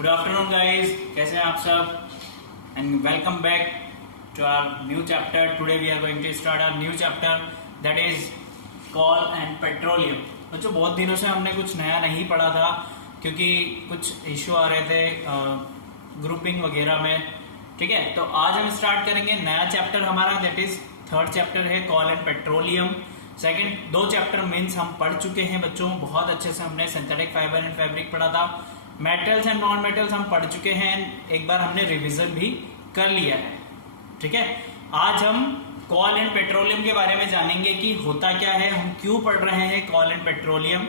Good afternoon guys, कैसे हैं आप सब? And welcome back to our new chapter. Today we are going to start our new chapter that is coal and petroleum. बच्चों, बहुत दिनों से हमने कुछ नया नहीं पढ़ा था क्योंकि कुछ इश्यू आ रहे थे ग्रुपिंग वगैरह में. ठीक है, तो आज हम स्टार्ट करेंगे नया चैप्टर हमारा, दैट इज थर्ड चैप्टर है कॉल एंड पेट्रोलियम. सेकंड दो चैप्टर मीन्स हम पढ़ चुके हैं बच्चों, बहुत अच्छे से हमने सिंथेटिक फाइबर एंड फैब्रिक पढ़ा था. मेटल्स एंड नॉन मेटल्स हम पढ़ चुके हैं, एक बार हमने रिवीजन भी कर लिया है. ठीक है, आज हम कॉल एंड पेट्रोलियम के बारे में जानेंगे कि होता क्या है, हम क्यों पढ़ रहे हैं कॉल एंड पेट्रोलियम.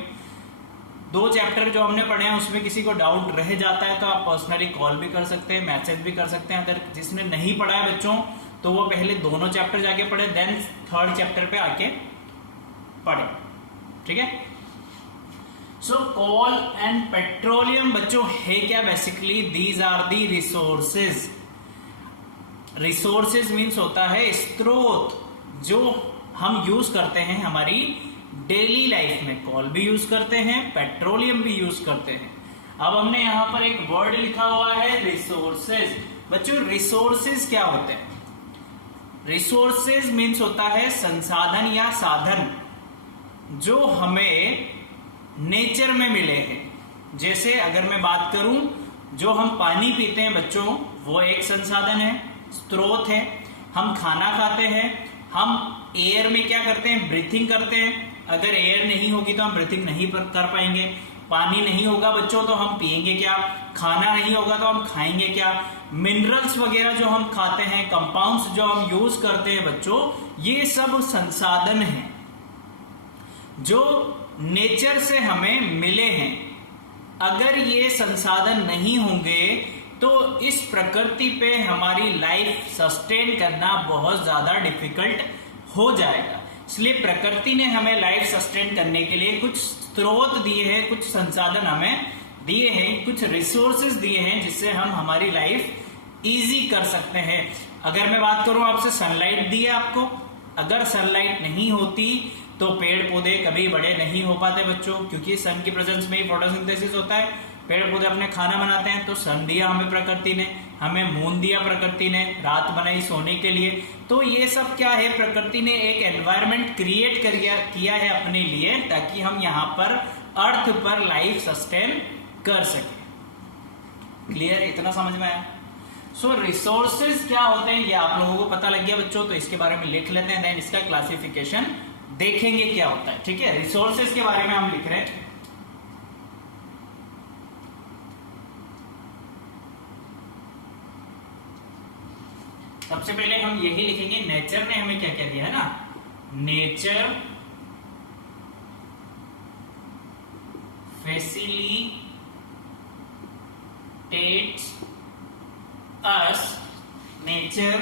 दो चैप्टर जो हमने पढ़े हैं उसमें किसी को डाउट रह जाता है तो आप पर्सनली कॉल भी कर सकते हैं, मैसेज भी कर सकते हैं. अगर जिसने नहीं पढ़ा है बच्चों तो वो पहले दोनों चैप्टर जाके पढ़े, देन थर्ड चैप्टर पे आके पढ़े. ठीक है, सो कॉल एंड पेट्रोलियम बच्चों है क्या? Basically these are the resources. Resources means होता है स्रोत जो हम यूज करते हैं हमारी डेली लाइफ में. कॉल भी यूज करते हैं, पेट्रोलियम भी यूज करते हैं. अब हमने यहां पर एक वर्ड लिखा हुआ है रिसोर्सेज. बच्चों, रिसोर्सेज क्या होते हैं? रिसोर्सेज मीन्स होता है संसाधन या साधन जो हमें नेचर में मिले हैं. जैसे अगर मैं बात करूं, जो हम पानी पीते हैं बच्चों वो एक संसाधन है, स्रोत है. हम खाना खाते हैं, हम एयर में क्या करते हैं, ब्रीथिंग करते हैं. अगर एयर नहीं होगी तो हम ब्रीथिंग नहीं कर पाएंगे. पानी नहीं होगा बच्चों तो हम पिएंगे क्या? खाना नहीं होगा तो हम खाएंगे क्या? मिनरल्स वगैरह जो हम खाते हैं, कंपाउंड्स जो हम यूज करते हैं बच्चों, ये सब संसाधन हैं जो नेचर से हमें मिले हैं. अगर ये संसाधन नहीं होंगे तो इस प्रकृति पे हमारी लाइफ सस्टेन करना बहुत ज्यादा डिफिकल्ट हो जाएगा. इसलिए प्रकृति ने हमें लाइफ सस्टेन करने के लिए कुछ स्रोत दिए हैं, कुछ संसाधन हमें दिए हैं, कुछ रिसोर्सेज दिए हैं जिससे हम हमारी लाइफ इजी कर सकते हैं. अगर मैं बात करूं, आपसे सनलाइट दी है आपको. अगर सनलाइट नहीं होती तो पेड़ पौधे कभी बड़े नहीं हो पाते बच्चों, क्योंकि सन की प्रेजेंस में ही फोटोसिंथेसिस होता है. पेड़ पौधे अपने खाना बनाते हैं, तो सन दिया हमें प्रकृति ने, हमें मून दिया प्रकृति ने, रात बनाई सोने के लिए. तो ये सब क्या है, प्रकृति ने एक एनवायरनमेंट क्रिएट किया है अपने लिए ताकि हम यहाँ पर अर्थ पर लाइफ सस्टेन कर सके. क्लियर, इतना समझ में आया? सो रिसोर्सेज क्या होते हैं ये आप लोगों को पता लग गया बच्चों, तो इसके बारे में लिख लेते हैं, देन इसका क्लासिफिकेशन देखेंगे क्या होता है. ठीक है, रिसोर्सेज के बारे में हम लिख रहे हैं. सबसे पहले हम यही लिखेंगे, नेचर ने हमें क्या क्या दिया है ना. Nature facilitates us, nature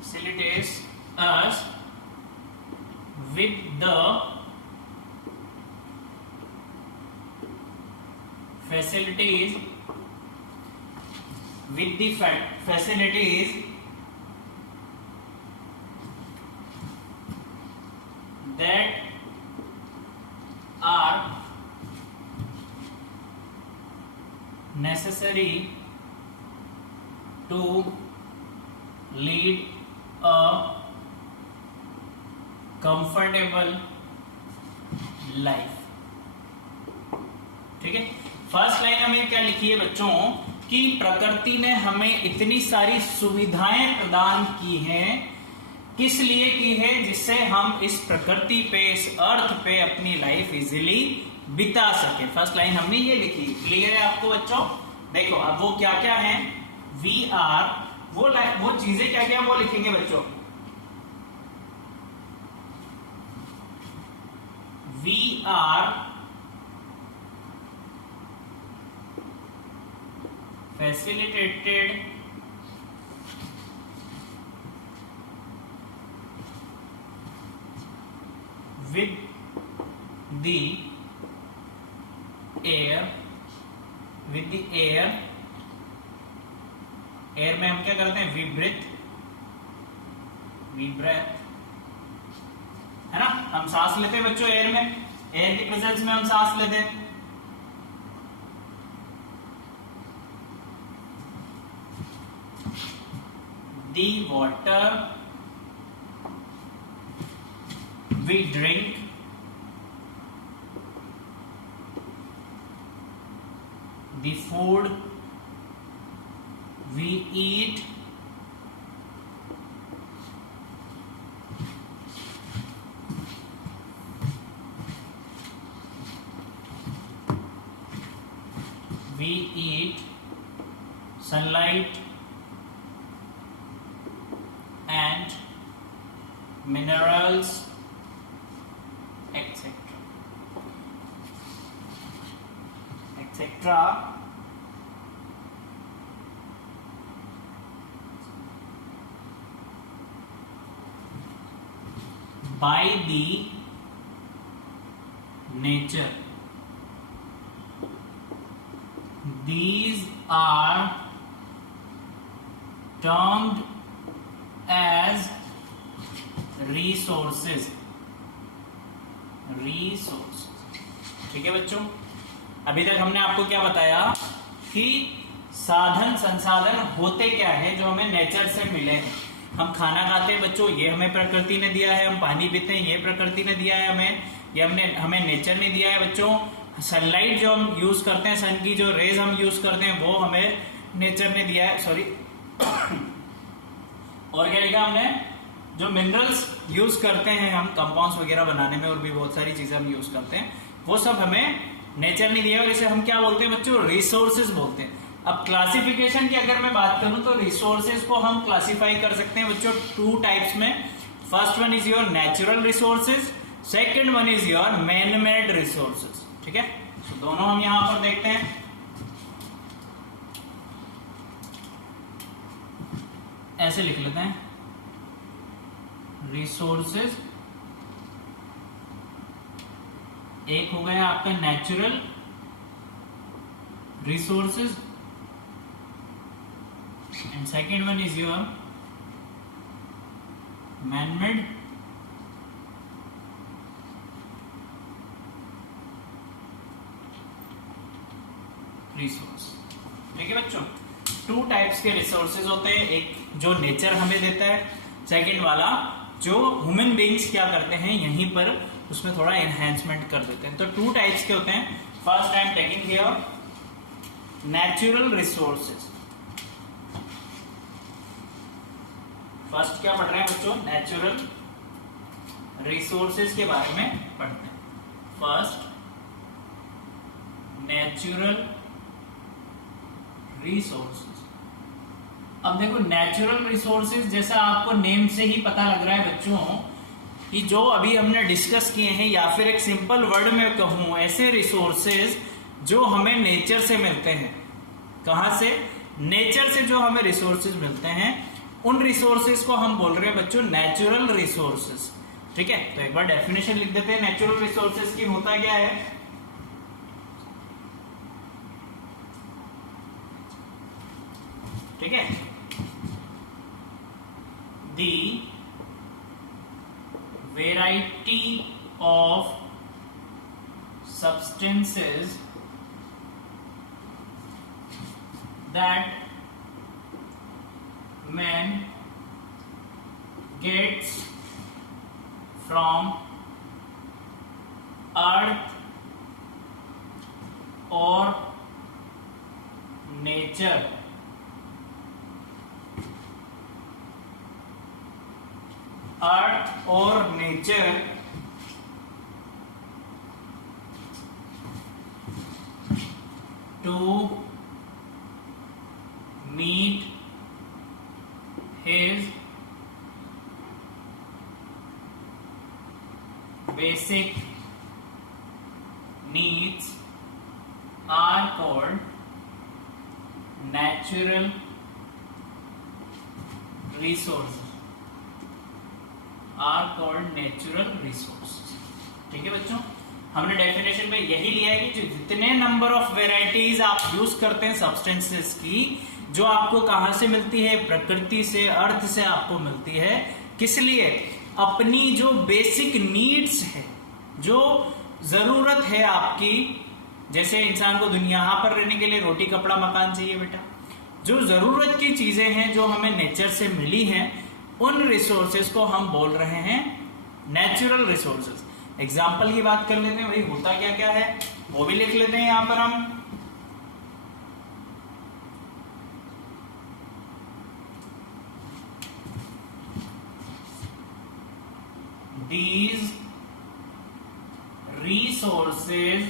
facilitates us with the facilities that are necessary to lead a comfortable life. ठीक है, फर्स्ट लाइन हमें क्या लिखी है बच्चों कि प्रकृति ने हमें इतनी सारी सुविधाएं प्रदान की हैं. किस लिए की है? जिससे हम इस प्रकृति पे, इस अर्थ पे अपनी लाइफ इजीली बिता सके. फर्स्ट लाइन हमने ये लिखी. क्लियर है आपको बच्चों? देखो अब वो क्या क्या है, वी आर, वो चीजें क्या क्या वो लिखेंगे बच्चों. We are facilitated with the air, air में हम क्या करते हैं, वी ब्रीथ है ना, हम सांस लेते हैं बच्चों एयर में, एयर की प्रेजेंस में हम सांस लेते हैं। The water we drink, the food we eat, sunlight and minerals, etc. By the nature. These are termed as resources. ठीक है बच्चों, अभी तक हमने आपको क्या बताया कि साधन संसाधन होते क्या है जो हमें नेचर से मिले हैं। हम खाना खाते हैं बच्चों, ये हमें प्रकृति ने दिया है। हम पानी पीते हैं, ये प्रकृति ने दिया है हमें, ये हमें नेचर ने दिया है बच्चों। सनलाइट जो हम यूज करते हैं, सन की जो रेज हम यूज करते हैं, वो हमें नेचर ने दिया है। सॉरी और क्या लिखा हमने, जो मिनरल्स यूज करते हैं हम कंपाउंड्स वगैरह बनाने में, और भी बहुत सारी चीजें हम यूज करते हैं, वो सब हमें नेचर ने दिया है। और इसे हम क्या बोलते हैं बच्चों, रिसोर्सेज बोलते हैं। अब क्लासिफिकेशन की अगर मैं बात करूं तो रिसोर्सेज को हम क्लासिफाई कर सकते हैं बच्चों 2 टाइप्स में। First one is your natural resources, second one is your man made resources. ठीक है, तो दोनों हम यहां पर देखते हैं। ऐसे लिख लेते हैं, रिसोर्सेज एक हो गया आपका natural resources and second one is your man-made resource. ठीक है बच्चों, 2 टाइप्स के रिसोर्सेज होते हैं, एक जो नेचर हमें देता है, सेकंड वाला जो ह्यूमन बीइंग्स क्या करते हैं यहीं पर उसमें थोड़ा एनहांसमेंट कर देते हैं। तो 2 टाइप्स के होते हैं। First I am taking here natural resources. First क्या पढ़ रहे हैं बच्चों, नेचुरल रिसोर्सेज के बारे में पढ़ते हैं। First natural resources. अब देखो नेचुरल रिसोर्सेज जैसा आपको नेम से ही पता लग रहा है बच्चों कि जो अभी हमने डिस्कस किए हैं, या फिर एक सिंपल वर्ड में कहूं, ऐसे रिसोर्सेज जो हमें नेचर से मिलते हैं। कहां से, नेचर से जो हमें रिसोर्सेज मिलते हैं, उन रिसोर्सेज को हम बोल रहे हैं बच्चों नेचुरल रिसोर्सेज। ठीक है, तो एक बार डेफिनेशन लिख देते हैं नेचुरल रिसोर्सेज की। होता क्या है, ठीक है, the variety of substances that man gets from earth or nature to meet his basic needs are called natural resources. ठीक है बच्चों, हमने डेफिनेशन में यही लिया है कि जितने नंबर ऑफ वेराइटीज आप यूज करते हैं सब्सटेंसेस की, जो आपको कहां से मिलती है, प्रकृति से, अर्थ से आपको मिलती है। किस लिए, अपनी जो बेसिक नीड्स है, जो जरूरत है आपकी, जैसे इंसान को दुनिया यहाँ पर रहने के लिए रोटी कपड़ा मकान चाहिए बेटा, जो जरूरत की चीजें हैं जो हमें नेचर से मिली हैं, उन रिसोर्सेज को हम बोल रहे हैं नेचुरल रिसोर्सेज। एग्जाम्पल की बात कर लेते हैं, भाई होता क्या क्या है वो भी लिख लेते हैं यहां पर हम। These resources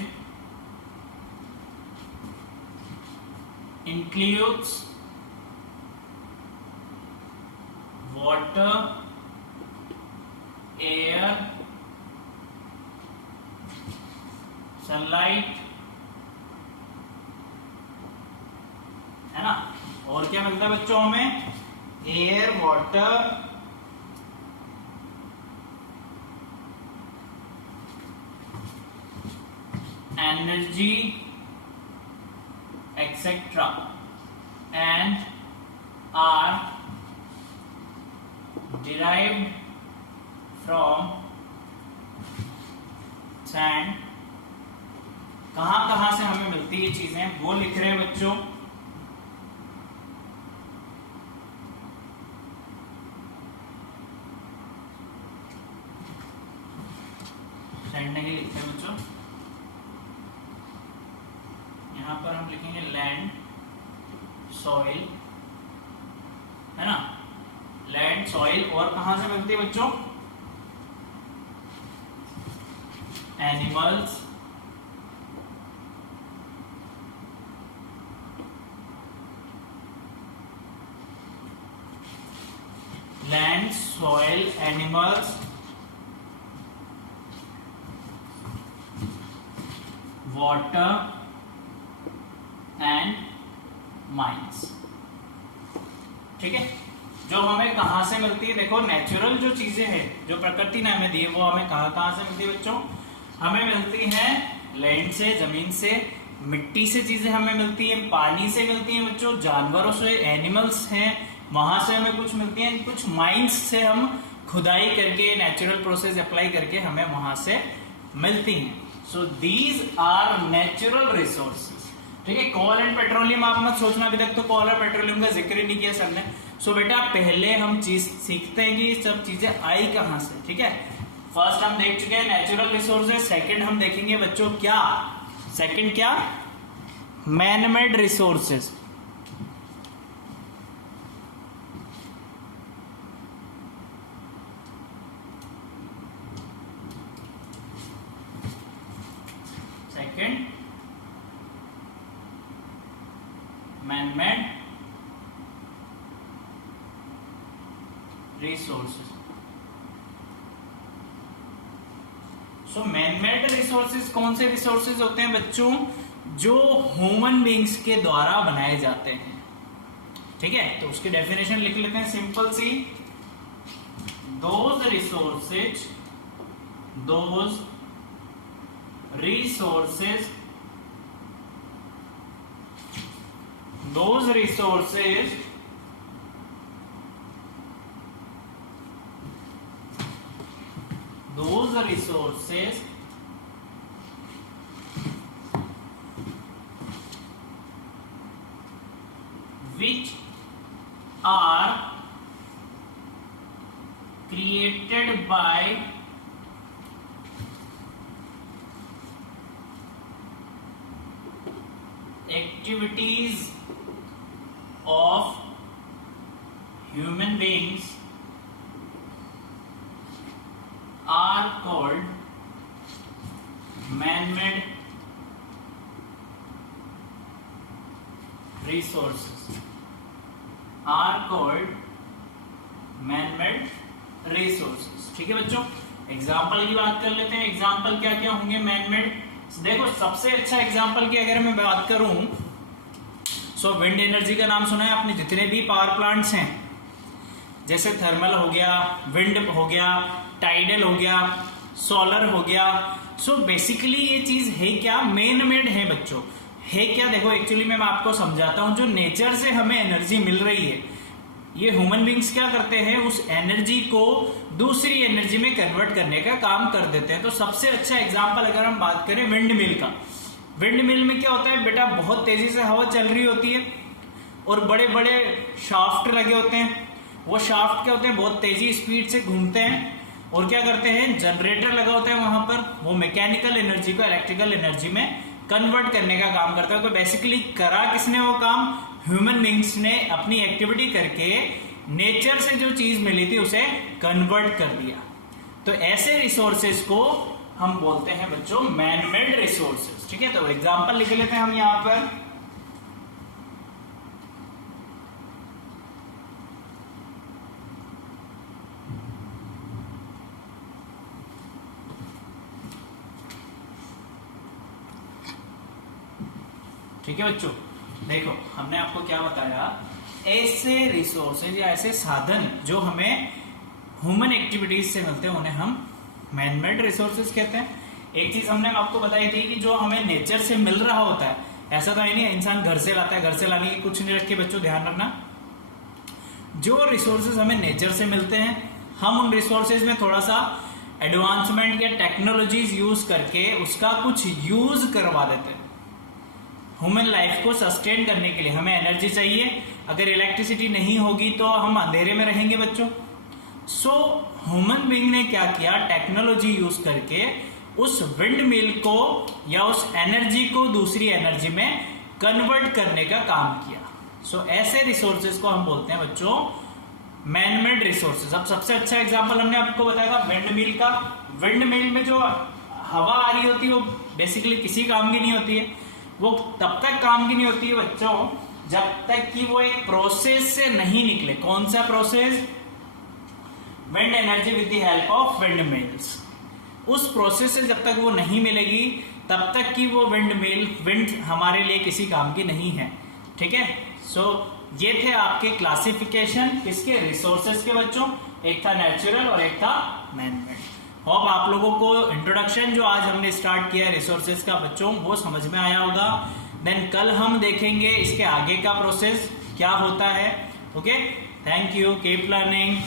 includes water, air, sunlight, है ना। और क्या मिलता है बच्चों हमें? Air, water, energy etc. and are derived from sand। कहां से हमें मिलती है ये चीजें वो लिख रहे हैं बच्चों। सैंड नहीं लिखते हैं बच्चों, यहां पर हम लिखेंगे लैंड, सॉइल, है ना। लैंड, सॉइल, और कहां से मिलती है बच्चों? Animals, land, soil, animals, water and mines. ठीक है, जो हमें कहां से मिलती है? देखो नेचुरल जो चीजें हैं जो प्रकृति ने हमें दी है वो हमें कहां से मिलती है बच्चों? हमें मिलती है लैंड से, जमीन से, मिट्टी से चीजें हमें मिलती है, पानी से मिलती है बच्चों, जानवरों से, एनिमल्स हैं वहां से हमें कुछ मिलती है, कुछ माइंस से हम खुदाई करके नेचुरल प्रोसेस अप्लाई करके हमें वहां से मिलती हैं। So these are natural resources. ठीक है, कोल एंड पेट्रोलियम आप मत सोचना, अभी तक तो कोल और पेट्रोलियम का जिक्र ही नहीं किया सर ने। सो बेटा पहले हम चीज सीखते हैं कि ये सब चीजें आई कहां से। ठीक है, फर्स्ट हम देख चुके हैं नेचुरल रिसोर्सेज, सेकंड हम देखेंगे बच्चों क्या, सेकंड क्या, man made resources. Second man-made resources। सो man-made resources कौन से resources होते हैं बच्चों? जो ह्यूमन बींग्स के द्वारा बनाए जाते हैं। ठीक है, तो उसकी डेफिनेशन लिख लेते हैं सिंपल सी। those resources which are created by activities of human beings are called man-made resources। ठीक है बच्चों, एग्जाम्पल की बात कर लेते हैं। एग्जाम्पल क्या क्या होंगे मैन-मेड? देखो सबसे अच्छा एग्जाम्पल की अगर मैं बात करूं, सो विंड एनर्जी का नाम सुना है आपने? जितने भी पावर प्लांट्स हैं, जैसे थर्मल हो गया, विंड हो गया, टाइडल हो गया, सोलर हो गया। सो बेसिकली ये चीज है क्या? मैन मेड है बच्चों। है क्या? देखो एक्चुअली मैं आपको समझाता हूं, जो नेचर से हमें एनर्जी मिल रही है ये ह्यूमन बींग्स क्या करते हैं, उस एनर्जी को दूसरी एनर्जी में कन्वर्ट करने का काम कर देते हैं। तो सबसे अच्छा एग्जांपल अगर हम बात करें विंड मिल का, विंड मिल में क्या होता है बेटा, बहुत तेजी से हवा चल रही होती है और बड़े बड़े शाफ्ट लगे होते हैं। वो शाफ्ट क्या होते हैं, बहुत तेजी स्पीड से घूमते हैं और क्या करते हैं, जनरेटर लगा होता है वहां पर, वो मैकेनिकल एनर्जी को इलेक्ट्रिकल एनर्जी में कन्वर्ट करने का काम करता है। तो बेसिकली करा किसने वो काम, ह्यूमन बींग्स ने अपनी एक्टिविटी करके नेचर से जो चीज मिली थी उसे कन्वर्ट कर दिया। तो ऐसे रिसोर्सेज को हम बोलते हैं बच्चों मैन मेड रिसोर्सेज। ठीक है, तो एग्जांपल लिख लेते हैं हम यहां पर। ठीक है बच्चों, देखो हमने आपको क्या बताया, ऐसे रिसोर्सेज या ऐसे साधन जो हमें ह्यूमन एक्टिविटीज से मिलते हैं उन्हें हम मैन मेड रिसोर्सेज कहते हैं। एक चीज हमने आपको बताई थी कि जो हमें नेचर से मिल रहा होता है, ऐसा तो है नहीं इंसान घर से लाता है, घर से लाने की कुछ नहीं रखे बच्चों, ध्यान रखना। जो रिसोर्सेज हमें नेचर से मिलते हैं, हम उन रिसोर्सेज में थोड़ा सा एडवांसमेंट या टेक्नोलॉजीज यूज करके उसका कुछ यूज करवा देते हैं। ह्यूमन लाइफ को सस्टेन करने के लिए हमें एनर्जी चाहिए, अगर इलेक्ट्रिसिटी नहीं होगी तो हम अंधेरे में रहेंगे बच्चों। सो ह्यूमन बीइंग ने क्या किया, टेक्नोलॉजी यूज करके उस विंड मिल को या उस एनर्जी को दूसरी एनर्जी में कन्वर्ट करने का काम किया। सो ऐसे रिसोर्सेज को हम बोलते हैं बच्चों मैन मेड रिसोर्सेज। अब सबसे अच्छा एग्जांपल हमने आपको बताया था विंड मिल का। विंड मिल में जो हवा आ रही होती है वो बेसिकली किसी काम की नहीं होती है, वो तब तक काम की नहीं होती है बच्चों जब तक कि वो एक प्रोसेस से नहीं निकले। कौन सा process, wind energy with the help of wind mills. उस प्रोसेस से जब तक वो नहीं मिलेगी तब तक कि वो विंड हमारे लिए किसी काम की नहीं है। ठीक है, सो ये थे आपके क्लासिफिकेशन किसके, रिसोर्सेज के बच्चों। एक था नेचुरल और एक था मैन मेड। होप आप लोगों को इंट्रोडक्शन जो आज हमने स्टार्ट किया रिसोर्सेज का बच्चों वो समझ में आया होगा। देन कल हम देखेंगे इसके आगे का प्रोसेस क्या होता है। Okay, thank you, keep learning.